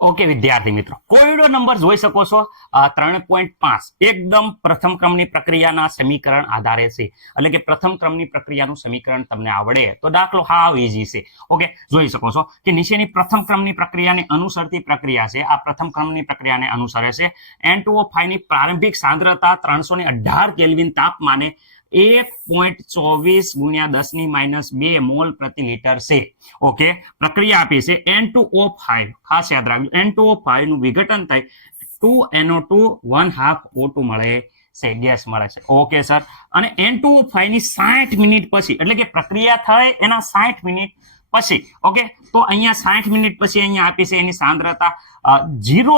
Okay વિદ્યાર્થી મિત્રો, કોયડો number જોઈ શકો છો 3.5 એકદમ પ્રથમ ક્રમની પ્રક્રિયાના સમીકરણ આધારે છે. એટલે કે પ્રથમ ક્રમની પ્રક્રિયાનું સમીકરણ તમને આવડે તો દાખલો હાવ ઈઝી છે. ઓકે, જોઈ શકો છો કે નીચેની પ્રથમ ક્રમની પ્રક્રિયાને અનુસરતી પ્રક્રિયા છે. આ પ્રથમ ક્રમની પ્રક્રિયાને અનુસરે છે. N2O5 ની પ્રારંભિક સાંદ્રતા 318 કેલ્વિન તાપમાને 1.24 ગુણ્યા 10⁻² મોલ પ્રતિ લીટર છે. ઓકે, પ્રક્રિયા આપી છે N2O5, ખાસ યાદ રાખજો N2O5 નું વિઘટન થાય 2NO2 1/2 O2 મળે છે, ગેસ મળે છે. ઓકે સર, અને N2O5 ની 60 મિનિટ પછી એટલે કે પ્રક્રિયા થાય એના 60 મિનિટ પછી, ઓકે, તો અહીંયા 60 મિનિટ પછી અહીંયા આપી છે એની સાંદ્રતા 0.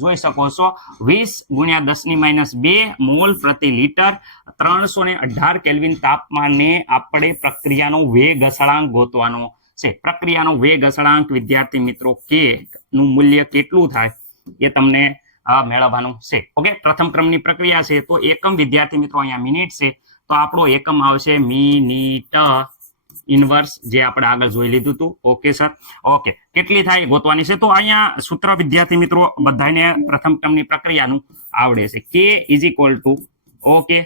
જોઈ શકો છો 20 ગુણ્યા 10⁻² મોલ પ્રતિ લીટર 318 કેલ્વિન તાપમાને આપણે પ્રક્રિયાનો વેગ અચળાંક ગોતવાનો છે. પ્રક્રિયાનો વેગ અચળાંક વિદ્યાર્થી મિત્રો કે નું મૂલ્ય કેટલું થાય એ તમને મેળવવાનું છે. ઓકે, પ્રથમ ક્રમની પ્રક્રિયા છે તો એકમ વિદ્યાર્થી મિત્રો અહીંયા મિનિટ છે, તો આપણો એકમ આવશે મિનિટ ઇનવર્સ, જે આપણે આગળ જોઈ લીધું હતું. ઓકે સર, ઓકે, કેટલી થાય ગોતવાની છે. તો અહીંયા સૂત્ર વિદ્યાર્થી મિત્રો બધાને પ્રથમ ક્રમની પ્રક્રિયાનું આવડે છે. K is equal to, okay,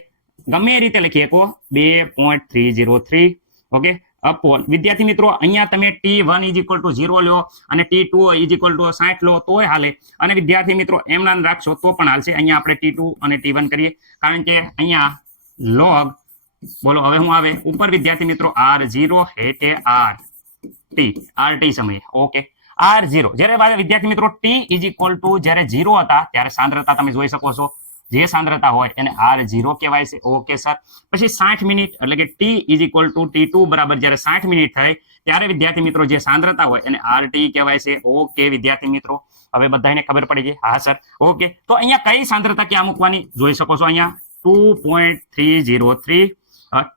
ગમે એ રીતે લખી શકો 2.303, ઓકે, અપોન વિદ્યાર્થી મિત્રો અહીંયા તમે T1 ઇઝ ઇક્વલ ટુ 0 લો અને T2 ઇઝ ઇક્વલ ટુ 60 લો તોય હાલે, અને વિદ્યાર્થી મિત્રો એમ નામ રાખશો તો પણ હાલશે. અહીંયા આપણે T2 અને T1 કરીએ, કારણ કે અહીંયા log, બોલો હવે હું આવે ઉપર વિદ્યાર્થી મિત્રો R0 હેઠે RT સમયે. ઓકે, R0 જ્યારે વિદ્યાર્થી મિત્રો T ઇઝ ઇક્વલ ટુ જ્યારે 0 હતા ત્યારે સાંદ્રતા તમે જોઈ શકો છો, જે સાંદ્રતા હોય એને R0 કહેવાય છે. ઓકે સર, પછી 60 મિનિટ એટલે કે T is equal to T2 બરાબર જ્યારે 60 મિનિટ થાય ત્યારે વિદ્યાર્થી મિત્રો જે સાંદ્રતા હોય એને RT કહેવાય છે. ઓકે વિદ્યાર્થી મિત્રો, હવે બધાને ખબર પડી ગઈ? હા સર, ઓકે, તો અહીંયા કઈ સાંદ્રતા ક્યાં મૂકવાની જોઈ શકો છો, અહીંયા 2.303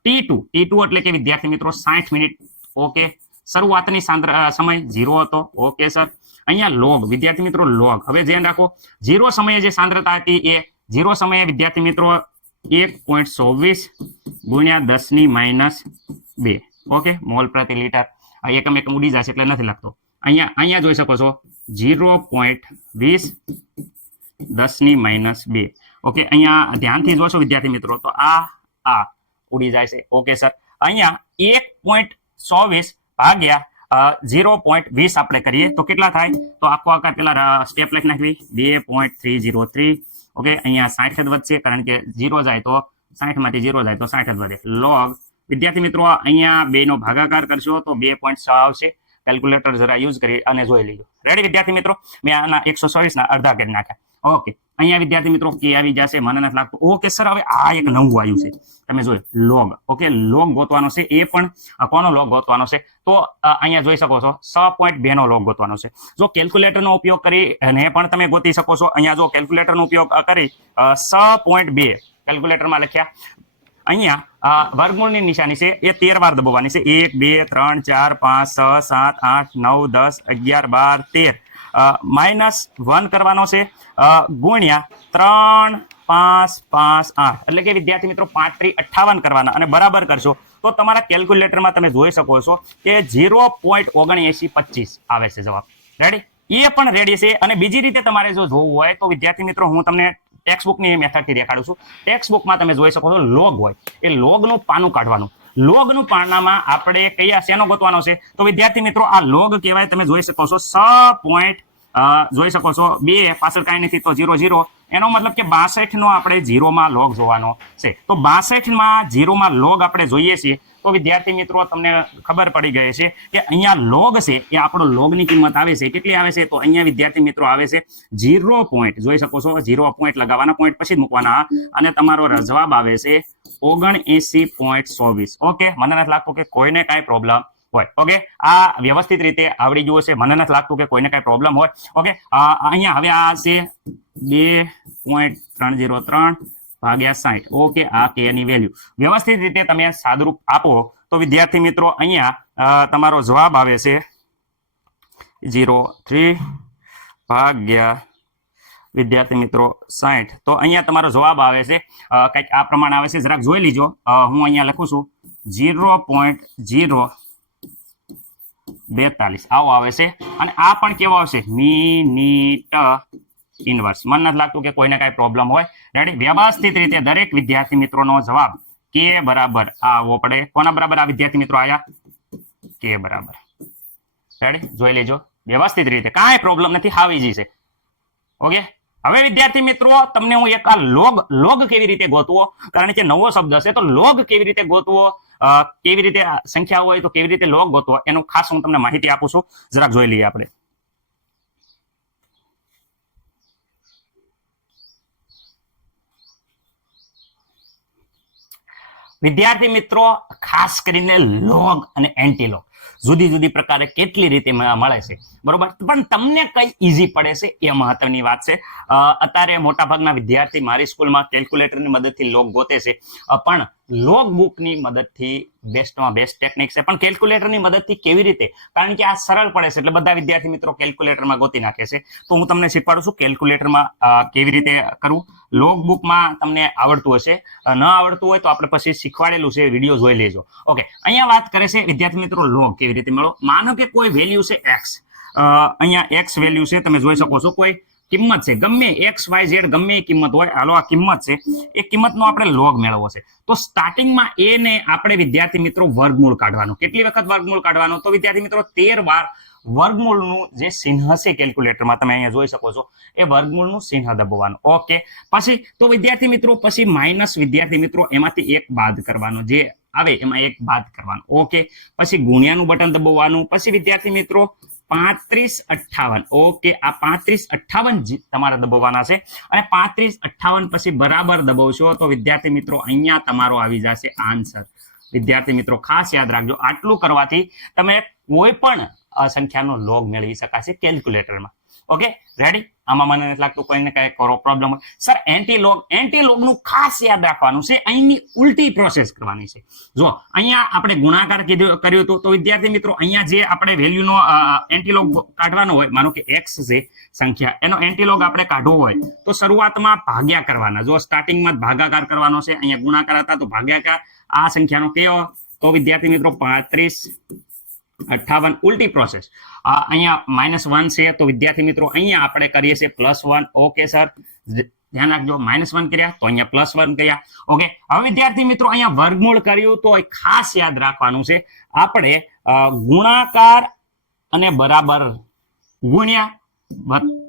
T2 એટલે કે વિદ્યાર્થી મિત્રો 60 મિનિટ. ઓકે, શરૂઆતની સમય 0 હતો. ઓકે સર, અહીંયા લોગ વિદ્યાર્થી મિત્રો લોગ, હવે ધ્યાન રાખો 0 સમયે જે સાંદ્રતા હતી એ 0 સમયે વિદ્યાર્થી મિત્રો 1.24 ગુણ્યા 10⁻², ઓકે, મોલ પ્રતિ લીટર. એકમ ઉડી જશે એટલે નથી લાગતો. અહીંયા જોઈ શકો છો 0.20 10⁻². ઓકે, અહીંયા ધ્યાનથી જોશો વિદ્યાર્થી મિત્રો તો આ ઉડી જાય છે. ઓકે સર, અહીંયા 1.24 ભાગ્યા 0.20 આપણે કરીએ તો કેટલા થાય, તો આખો આકાર પેલા સ્ટેપ લખી નાખવી 2.303. ઓકે, અહીંયા 60 જ વધશે કારણ કે 0 જાય તો 60 માંથી 0 જાય તો 60 જ વધે. લોગ વિદ્યાર્થી મિત્રો અહીંયા 2 નો ભાગાકાર કરશો તો 2.6 આવશે. કેલ્ક્યુલેટર જરા યુઝ કરી અને જોઈ લીધો. રેડી વિદ્યાર્થી મિત્રો, મેં આના 124 ના અડધા કરી નાખ્યા. ઓકે, અહીંયા વિદ્યાર્થી મિત્રો કે આવી જશે, મને નથી લાગતું. ઓકે સર, હવે આ એક નવું આવ્યું છે, તમે જોઈ લોગ. ઓકે, લોગ ગોતવાનો છે, એ પણ કોનો લોગ ગોતવાનો છે, તો અહીંયા જોઈ શકો છો 6.2 નો લોગ ગોતવાનો છે. જો કેલ્ક્યુલેટરનો ઉપયોગ કરી અને પણ તમે ગોતી શકો છો. અહીંયા જો કેલ્ક્યુલેટરનો ઉપયોગ કરી 6.2 કેલ્ક્યુલેટરમાં લખ્યા, અહીંયા વર્ગમૂળની નિશાની છે એ 13 વાર દબાવવાની છે. 1 2 3 4 5 6 7 8 9 10 11 12 13 -1 કરવાનો છે, ગુણ્યા 3 5 5 8 એટલે કે વિદ્યાર્થી મિત્રો 5 × 58 કરવાના અને બરાબર કરશો તો તમારા કેલ્ક્યુલેટરમાં તમે જોઈ શકો છો કે 0.7925 આવે છે જવાબ. રેડી, એ પણ રેડી છે. અને બીજી રીતે તમારે જો જોવું હોય તો વિદ્યાર્થી મિત્રો હું તમને ટેક્સ્ટ બુકની મેથડથી દેખાડું છું. ટેક્સ્ટ બુકમાં તમે જોઈ શકો છો લોગ હોય, એ લોગનું પાનું કાઢવાનું. લોગનું પાનામાં આપણે કયા શેનો ગોતવાનો છે, તો વિદ્યાર્થી મિત્રો આ લોગ કહેવાય. તમે જોઈ શકો છો 6. જોઈ શકો છો 2 પાછળ કાંઈ નથી તો 0 0, એનો મતલબ કે 62 નો આપણે 0 માં લોગ જોવાનો છે. તો 62 માં 0 માં લોગ આપણે જોઈએ છીએ તો વિદ્યાર્થી મિત્રો તમને ખબર પડી ગઈ છે કે અહીંયા લોગ છે એ આપણો લોગની કિંમત આવે છે. કેટલી આવે છે, તો અહીંયા વિદ્યાર્થી મિત્રો આવે છે 0. જોઈ શકો છો 0 લગાવવાના, પોઈન્ટ પછી જ મૂકવાના, અને તમારો જવાબ આવે છે 79.24. ઓકે, મને નથી લાગતું કે કોઈને કાંઈ પ્રોબ્લેમ હોય. ઓકે, આ વ્યવસ્થિત રીતે આવડી ગયું છે, મને નથી લાગતું કે કોઈને કાંઈ પ્રોબ્લેમ હોય. ઓકે, અહીંયા હવે આ છે 2.303 ભાગ્યા 60. ઓકે, આ કે ની વેલ્યુ વ્યવસ્થિત રીતે તમે સાદુરૂપ આપો તો વિદ્યાર્થી મિત્રો અહીંયા તમારો જવાબ આવે છે 0.3 ભાગ્યા વિદ્યાર્થી મિત્રો 60. તો અહીંયા તમારો જવાબ આવે છે કંઈક આ પ્રમાણે આવે છે. જરાક જોઈ લીજો, હું અહીંયા લખું છું 0.0 42 આવો આવે છે. અને આ પણ કેવો આવશે? Minute inverse. મને નથી લાગતું કે કોઈને કાંઈ પ્રોબ્લેમ હોય. રેડી? વ્યવસ્થિત રીતે દરેક વિદ્યાર્થી મિત્રોનો જવાબ કે બરાબર આવવો પડે. કોના બરાબર આ વિદ્યાર્થી મિત્રો આયા? કે બરાબર. રેડી? જોઈ લેજો વ્યવસ્થિત રીતે, કાંઈ પ્રોબ્લેમ નથી, હાવ ઈઝી છે. ઓકે, હવે વિદ્યાર્થી મિત્રો તમને હું એક આ લોગ કેવી રીતે ગોતવો, કારણ કે નવો શબ્દ છે તો લોગ કેવી રીતે ગોતવો, કેવી રીતે સંખ્યા હોય તો કેવી રીતે લોગ ગોતવો, એનું ખાસ હું તમને માહિતી આપું છું. જરાક જોઈ લઈએ આપણે. વિદ્યાર્થી મિત્રો ખાસ કરીને લોગ અને એન્ટીલોગ જુદી જુદી પ્રકારે કેટલી રીતે મળે છે, બરોબર, પણ તમને કઈ ઈઝી પડે છે એ મહત્વની વાત છે. અત્યારે મોટાભાગના વિદ્યાર્થી મારી સ્કૂલમાં કેલ્ક્યુલેટરની મદદથી લોગ ગોતે છે, પણ લોગ બુકની મદદથી બેસ્ટમાં બેસ્ટ ટેકનિક છે. પણ કેલ્ક્યુલેટરની મદદથી કેવી રીતે, કારણ કે આ સરળ પડે છે એટલે બધા વિદ્યાર્થી મિત્રો કેલ્ક્યુલેટરમાં ગોતી નાખે છે. તો હું તમને શીખવાડું છું કેલ્ક્યુલેટરમાં કેવી રીતે કરવું. લોગ બુકમાં તમને આવડતું હશે, ન આવડતું હોય તો આપણે પછી શીખવાડેલું છે, વિડીયો જોઈ લેજો. ઓકે, અહીંયા વાત કરે છે વિદ્યાર્થી મિત્રો લોગ કેવી રીતે મેળવો. માનો કે કોઈ વેલ્યુ છે x, અહીંયા x વેલ્યુ છે, તમે જોઈ શકો છો, કોઈ કિંમત છે, ગમે એક્સ વાય ઝેડ ગમે એ કિંમત હોય, હાલો આ કિંમત છે, એ કિંમતનો આપણે લોગ મેળવવો છે. તો સ્ટાર્ટિંગમાં એ ને આપણે વિદ્યાર્થી મિત્રો વર્ગમૂળ કાઢવાનું. કેટલી વખત વર્ગમૂળ કાઢવાનું? તો વિદ્યાર્થી મિત્રો 13 વાર વર્ગમૂળનું જે ચિહ્ન છે કેલ્ક્યુલેટરમાં તમે અહીંયા જોઈ શકો છો, એ વર્ગમૂળનું ચિહ્ન દબાવવાનું. ઓકે, પછી તો વિદ્યાર્થી મિત્રો પછી માઇનસ વિદ્યાર્થી મિત્રો એમાંથી એક બાદ કરવાનો, જે આવે એમાં એક બાદ કરવાનું. ઓકે, પછી ગુણ્યાનું બટન દબાવવાનું. પછી વિદ્યાર્થી મિત્રો 3558. ઓકે, આ 3558 તમારે દબાવવાના છે. અને 3558 પછી બરાબર દબાવશો તો વિદ્યાર્થી મિત્રો અહીંયા તમારો આવી જશે આન્સર. વિદ્યાર્થી મિત્રો ખાસ યાદ રાખજો, આટલું કરવાથી તમે કોઈ પણ સંખ્યાનો લોગ મેળવી શકાશે કેલ્ક્યુલેટરમાં. Okay, ready? આમાં મને નથી લાગતું કોઈને કઈ પ્રોબ્લેમ હોય. સર એન્ટીલોગનું ખાસ યાદ રાખવાનું છે, અહીંની ઉલટી પ્રોસેસ કરવાની છે. જો અહીંયા આપણે ગુણાકાર કર્યું હતું, તો વિદ્યાર્થી મિત્રો અહીંયા જે આપણે વેલ્યુનો એન્ટીલોગ કાઢવાનો હોય, માનો કે x છે સંખ્યા, એનો એન્ટીલોગ આપણે કાઢવો હોય તો શરૂઆતમાં ભાગ્યા કરવાના. જો સ્ટાર્ટિંગમાં ભાગાકાર કરવાનો છે, અહીંયા ગુણાકાર હતા તો ભાગાકાર આ સંખ્યાનો કયો? તો વિદ્યાર્થી મિત્રો 3558 ઉલટી પ્રોસેસ. અહીંયા -1 છે તો વિદ્યાર્થી મિત્રો અહીંયા આપણે કરીએ છીએ +1. ઓકે સર, ધ્યાન રાખજો, -1 કર્યા તો અહીંયા +1 કર્યા. ઓકે, હવે વિદ્યાર્થી મિત્રો અહીંયા વર્ગમૂળ કર્યું તો ખાસ યાદ રાખવાનું છે, આપણે ગુણાકાર અને બરાબર ગુણ્યા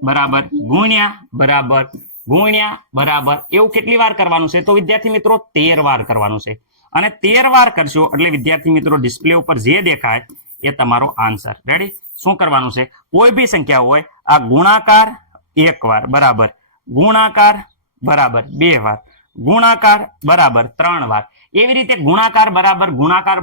બરાબર ગુણ્યા બરાબર ગુણ્યા બરાબર એવું કેટલી વાર કરવાનું છે? તો વિદ્યાર્થી મિત્રો 13 વાર કરવાનું છે. અને 13 વાર કરશો એટલે વિદ્યાર્થી મિત્રો ડિસ્પ્લે ઉપર જે દેખાય એ તમારો આન્સર. રેડી? શું કરવાનું છે? કોઈ બી સંખ્યા હોય, આ ગુણાકાર 1 વાર બરાબર, ગુણાકાર બરાબર 2 વાર, ગુણાકાર બરાબર 3 વાર, એવી રીતે ગુણાકાર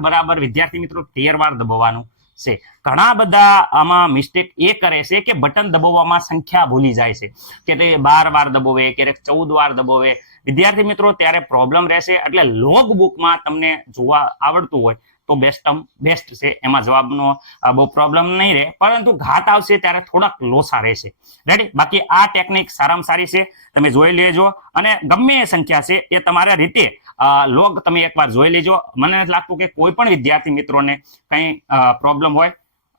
બરાબર વિદ્યાર્થી મિત્રો 13 વાર દબાવવાનું છે. ઘણા બધા આમાં મિસ્ટેક એ કરે છે કે બટન દબાવવામાં સંખ્યા ભૂલી જાય છે, કે તે 12 વાર દબાવે, ક્યારેક 14 વાર દબાવે. વિદ્યાર્થી મિત્રો ત્યારે પ્રોબ્લેમ રહેશે. એટલે લોગ બુકમાં તમને જોવા આવડતું હોય તો બેસ્ટ છે, એમાં જવાબનો બહુ પ્રોબ્લેમ નહીં રહે, પરંતુ ઘાત આવશે ત્યારે થોડાક લોસા રહેશે. રેડી? બાકી આ ટેકનિક સારામાં સારી છે, તમે જોઈ લેજો. અને ગમે એ સંખ્યા છે એ તમારા રીતે લોગ તમે એકવાર જોઈ લેજો. મને નથી લાગતું કે કોઈ પણ વિદ્યાર્થી મિત્રોને કંઈ પ્રોબ્લેમ હોય.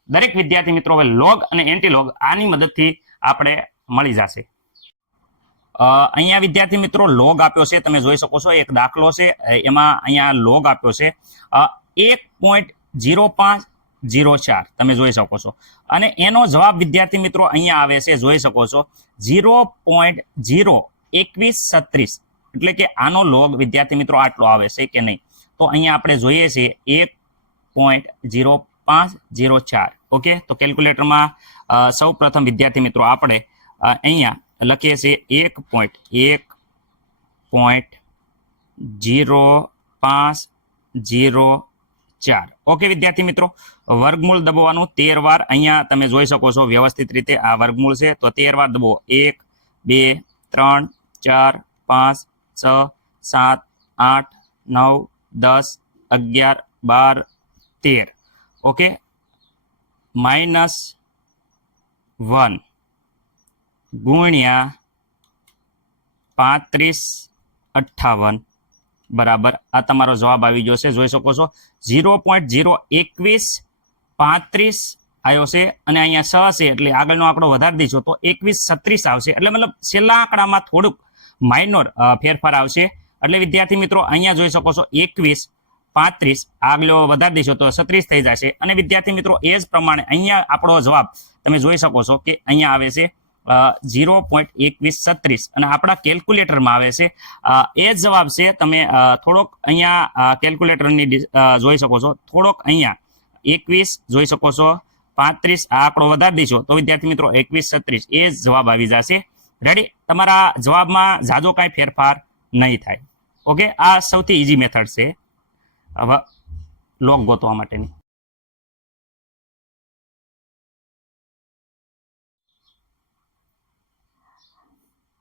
દરેક વિદ્યાર્થી મિત્રો હવે લોગ અને એન્ટીલોગ આની મદદથી આપણે મળી જશે. અહીંયા વિદ્યાર્થી મિત્રો લોગ આપ્યો છે, તમે જોઈ શકો છો, એક દાખલો છે, એમાં અહીંયા લોગ આપ્યો છે 1.0504, તમે જોઈ શકો છો. અને એનો જવાબ વિદ્યાર્થી મિત્રો અહીંયા આવે છે, જોઈ શકો છો, 0.02136. એટલે કે આનો લોગ વિદ્યાર્થી મિત્રો આટલો આવે છે કે નહીં? તો અહીંયા આપણે જોઈએ છીએ 1.0504. ઓકે, તો કેલ્ક્યુલેટરમાં સૌ પ્રથમ વિદ્યાર્થી મિત્રો આપણે અહીંયા લખીએ છીએ 1.0504. ઓકે વિદ્યાર્થી મિત્રો, વર્ગમૂળ દબાવવાનું 13 વાર. અહીંયા તમે જોઈ શકો છો વ્યવસ્થિત રીતે આ વર્ગમૂળ છે, તો 13 વાર દબાવો. 1 2 3 4 5 6 7 8 9 10 11 12 13. ઓકે, -1 ગુણ્યા 3558 બરાબર આ તમારો જવાબ આવી ગયો છે, જોઈ શકો છો. 0.02135 આવ્યો છે અને અહીંયા 6 છે એટલે આગળનો આંકડો વધારી દઈશું તો 2136 આવશે. એટલે મતલબ છેલ્લા આંકડામાં થોડુંક માઇનોર ફેરફાર આવશે. એટલે વિદ્યાર્થી મિત્રો અહીંયા જોઈ શકો છો 2135 આગળ વધારી દઈશું તો 36 થઈ જશે. અને વિદ્યાર્થી મિત્રો એ જ પ્રમાણે અહીંયા આપણો જવાબ તમે જોઈ શકો છો કે અહીંયા આવે છે 0.2136 અને આપણા કેલ્ક્યુલેટરમાં આવે છે એ જ જવાબ છે. તમે થોડોક અહીંયા કેલ્ક્યુલેટરની જોઈ શકો છો, થોડોક અહીંયા 21 જોઈ શકો છો, 35 આ આંકડો વધારી દઈશો તો વિદ્યાર્થી મિત્રો 2136 એ જ જવાબ આવી જશે. રેડી? તમારા જવાબમાં જાજો કાંઈ ફેરફાર નહીં થાય. ઓકે, આ સૌથી ઈઝી મેથડ છે હવે લોગ ગોતવા માટેની.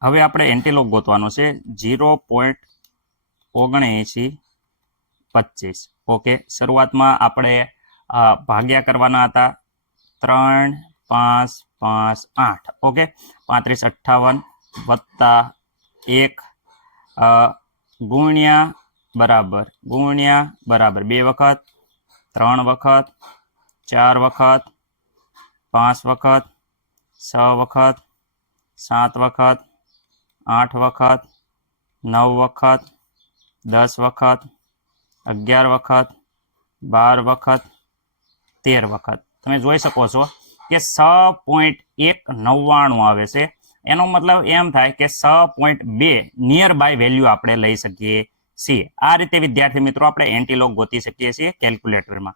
હવે આપણે એન્ટીલોગ ગોતવાનો છે 0.7925. ઓકે, શરૂઆતમાં આપણે ભાગ્યા કરવાના હતા 3, 5, 5, 8. ઓકે, 35, 58 વત્તા 1 ગુણ્યા બરાબર 2 વખત, 3 વખત, 4 વખત, 5 વખત, 6 વખત, 7 વખત, 8 વખત, 9 વખત, 10 વખત, 11 વખત, 12 વખત, 13 વખત. તમે જોઈ શકો છો કે 6.199 આવે છે. એનો મતલબ એમ થાય કે 6.2 નિયર બાય વેલ્યુ આપણે લઈ શકીએ છીએ. આ રીતે વિદ્યાર્થી મિત્રો આપણે એન્ટીલોગ ગોતી શકીએ છીએ કેલ્ક્યુલેટરમાં.